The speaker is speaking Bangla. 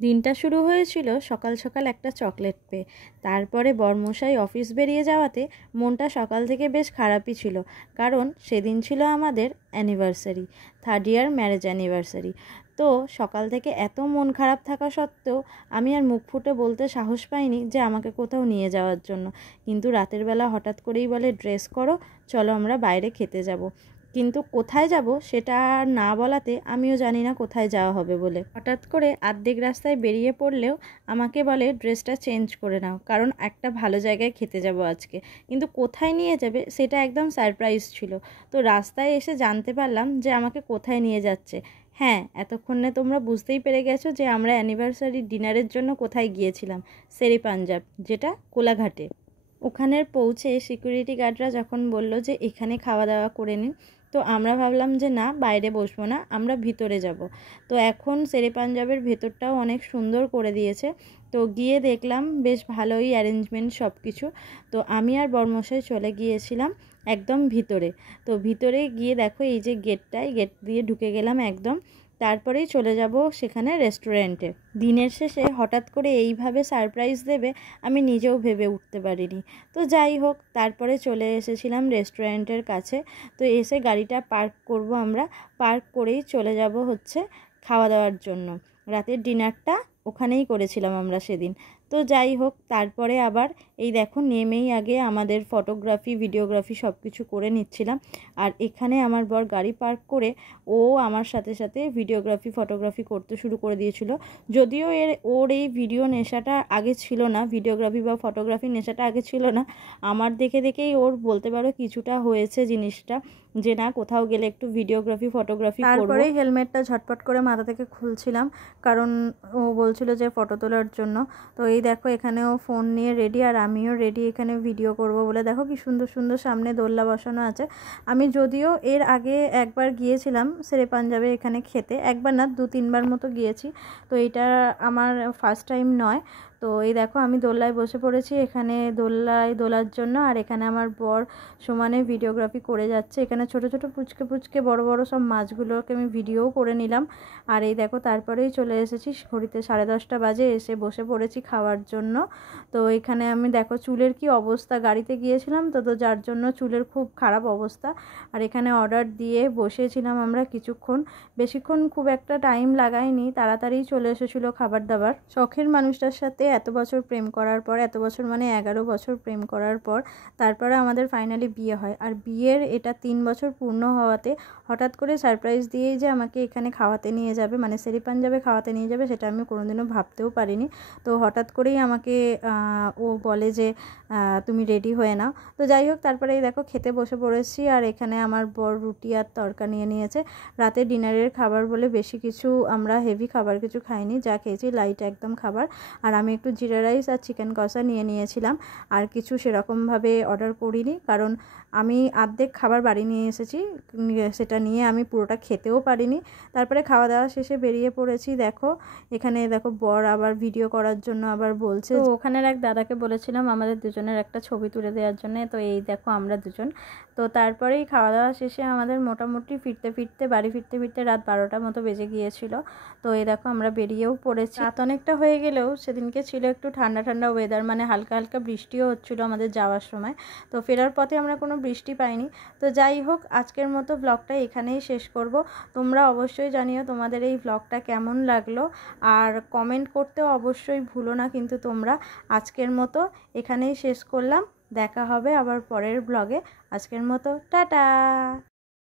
দিনটা শুরু হয়েছিল সকাল সকাল একটা চকলেট পেয়ে। তারপরে বরমশাই অফিস বেরিয়ে যাওয়াতে মনটা সকাল থেকে বেশ খারাপই ছিল, কারণ সেদিন ছিল আমাদের অ্যানিভার্সারি, 3rd ইয়ার ম্যারেজ অ্যানিভার্সারি। তো সকাল থেকে এত মন খারাপ থাকা সত্ত্বেও আমি আর মুখ ফুটে বলতে সাহস পাইনি যে আমাকে কোথাও নিয়ে যাওয়ার জন্য। কিন্তু রাতের বেলা হঠাৎ করেই বলে, ড্রেস করো, চলো আমরা বাইরে খেতে যাব। কিন্তু কোথায় যাব সেটা না বলাতে আমিও জানি না কোথায় যাওয়া হবে বলে। হঠাৎ করে অর্ধেক রাস্তায় বেরিয়ে পড়লেও আমাকে বলে ড্রেসটা চেঞ্জ করে নাও, কারণ একটা ভালো জায়গায় খেতে যাব আজকে। কিন্তু কোথায় নিয়ে যাবে সেটা একদম সারপ্রাইজ ছিল। তো রাস্তায় এসে জানতে পারলাম যে আমাকে কোথায় নিয়ে যাচ্ছে। হ্যাঁ, এতক্ষণে তোমরা বুঝতেই পেরে গেছো যে আমরা অ্যানিভার্সারি ডিনারের জন্য কোথায় গিয়েছিলাম। শেরে পাঞ্জাব, যেটা কোলাঘাটে। ওখানের পৌঁছে সিকিউরিটি গার্ডরা যখন বলল যে এখানে খাওয়া দাওয়া করে নিন, তো আমরা ভাবলাম যে না, বাইরে বসবো না, আমরা ভিতরে যাব। তো এখন শেরে পাঞ্জাবের ভেতরটাও অনেক সুন্দর করে দিয়েছে। তো গিয়ে দেখলাম বেশ ভালোই অ্যারেঞ্জমেন্ট সব কিছু। তো আমি আর বরমশাই চলে গিয়েছিলাম একদম ভিতরে। তো ভিতরে গিয়ে দেখো এই যে গেট দিয়ে ঢুকে গেলাম একদম। তারপরেই চলে যাব সেখানে রেস্টুরেন্টে। দিনের শেষে হঠাৎ করে এইভাবে সারপ্রাইজ দেবে আমি নিজেও ভেবে উঠতে পারিনি। তো যাই হোক, তারপরে চলে এসেছিলাম রেস্টুরেন্টের কাছে। তো এসে গাড়িটা পার্ক করব আমরা, পার্ক করেই চলে যাব হচ্ছে খাওয়া দাওয়ার জন্য। রাতের ডিনারটা ওখানেই করেছিলাম আমরা সেদিন। তো যাই হোক, তারপরে আবার এই দেখো নেমেই আগে আমাদের ফটোগ্রাফি ভিডিওগ্রাফি সব কিছু করে নিচ্ছিলাম। আর এখানে আমার বর গাড়ি পার্ক করে ও আমার সাথে সাথে ভিডিওগ্রাফি ফটোগ্রাফি করতে শুরু করে দিয়েছিল। যদিও ওর এই ভিডিও নেশাটা আগে ছিল না, ভিডিওগ্রাফি বা ফটোগ্রাফি নেশাটা আগে ছিল না। আমার দেখে দেখেই ওর বলতে পারো কিছুটা হয়েছে জিনিসটা, যে না কোথাও গেলে একটু ভিডিওগ্রাফি ফটোগ্রাফি করব। তারপরেই হেলমেটটা ঝটপট করে মাথা থেকে খুলছিলাম, কারণ ও বলছিল যে ফটো তোলার জন্য। তো এই দেখো এখানেও ফোন নিয়ে রেডি, আর আমিও রেডি এখানে ভিডিও করব বলে। দেখো কি সুন্দর সুন্দর সামনে দোলনা বসানো আছে। আমি যদিও এর আগে একবার গিয়েছিলাম শেরে পাঞ্জাবে এখানে খেতে, একবার না 2-3বার মতো গিয়েছি। তো এটা আমার ফার্স্ট টাইম নয়। তো এই দেখো আমি দোলনায় বসে পড়েছি এখানে দোলনায় দোলার জন্য, আর এখানে আমার বর সমানে ভিডিওগ্রাফি করে যাচ্ছে। এখানে ছোট ছোট পুচকে পুচকে বড় বড় সব মাছগুলোকে আমি ভিডিওও করে নিলাম। আর এই দেখো তারপরেই চলে এসেছি, ঘড়িতে 10:30 বাজে, এসে বসে পড়েছি খাওয়ার জন্য। তো এখানে আমি দেখো চুলের কি অবস্থা, গাড়িতে গিয়েছিলাম তো তো যার জন্য চুলের খুব খারাপ অবস্থা। আর এখানে অর্ডার দিয়ে বসেছিলাম আমরা কিছুক্ষণ, বেশিক্ষণ খুব একটা টাইম লাগায়নি, তাড়াতাড়ি চলে এসেছিলো খাবার দাবার। শখের মানুষটার সাথে এত বছর প্রেম করার পর, এত বছর মানে 11 বছর প্রেম করার পর তারপরে আমাদের ফাইনালি বিয়ে হয়। আর বিয়ের এটা 3 বছর পূর্ণ হওয়াতে হঠাৎ করে সারপ্রাইজ দিয়েই যে আমাকে এখানে খাওয়াতে নিয়ে যাবে, মানে শেরে পাঞ্জাবে খাওয়াতে নিয়ে যাবে, সেটা আমি কোনোদিনও ভাবতেও পারিনি। তো হঠাৎ করেই আমাকে ও বলে যে তুমি রেডি হয়ে নাও। তো যাই হোক, তারপরে এই দেখো খেতে বসে পড়েছি। আর এখানে আমার বর রুটি আর তরকা নিয়ে নিয়েছে। রাতে ডিনারের খাবার বলে বেশি কিছু আমরা হেভি খাবার কিছু খাইনি, যা খেয়েছি লাইট একদম খাবার। আর আমি একটু জিরা রাইস আর চিকেন কষা নিয়ে নিয়েছিলাম, আর কিছু সেরকমভাবে অর্ডার করিনি, কারণ আমি অর্ধেক খাবার বাড়ি নিয়ে এসেছি, সেটা নিয়ে আমি পুরোটা খেতেও পারিনি। তারপরে খাওয়া দাওয়া শেষে বেরিয়ে পড়েছি। দেখো এখানে দেখো বর আবার ভিডিও করার জন্য আবার বলছে। তো ওখানের এক দাদাকে বলেছিলাম আমাদের দুজনের একটা ছবি তুলে দেওয়ার জন্য। তো এই দেখো আমরা দুজন। তো তারপরেই খাওয়া দাওয়া শেষে আমাদের মোটামুটি বাড়ি ফিরতে ফিরতে রাত 12টা মতো বেজে গিয়েছিল। তো এই দেখো আমরা বেরিয়েও পড়েছি। রাত অনেকটা হয়ে গেলেও সেদিনকে ছিল একটু ঠান্ডা ঠান্ডা ওয়েদার, মানে হালকা হালকা বৃষ্টিও হচ্ছিলো আমাদের যাওয়ার সময়। তো ফেরার পথে আমরা কোনো বৃষ্টি পাইনি। তো যাই হোক, আজকের মতো ব্লগটা এখানেই শেষ করব। তোমরা অবশ্যই জানিও তোমাদের এই ব্লগটা কেমন লাগলো, আর কমেন্ট করতেও অবশ্যই ভুলো না কিন্তু তোমরা। আজকের মতো এখানেই শেষ করলাম, দেখা হবে আবার পরের ব্লগে। আজকের মতো টাটা।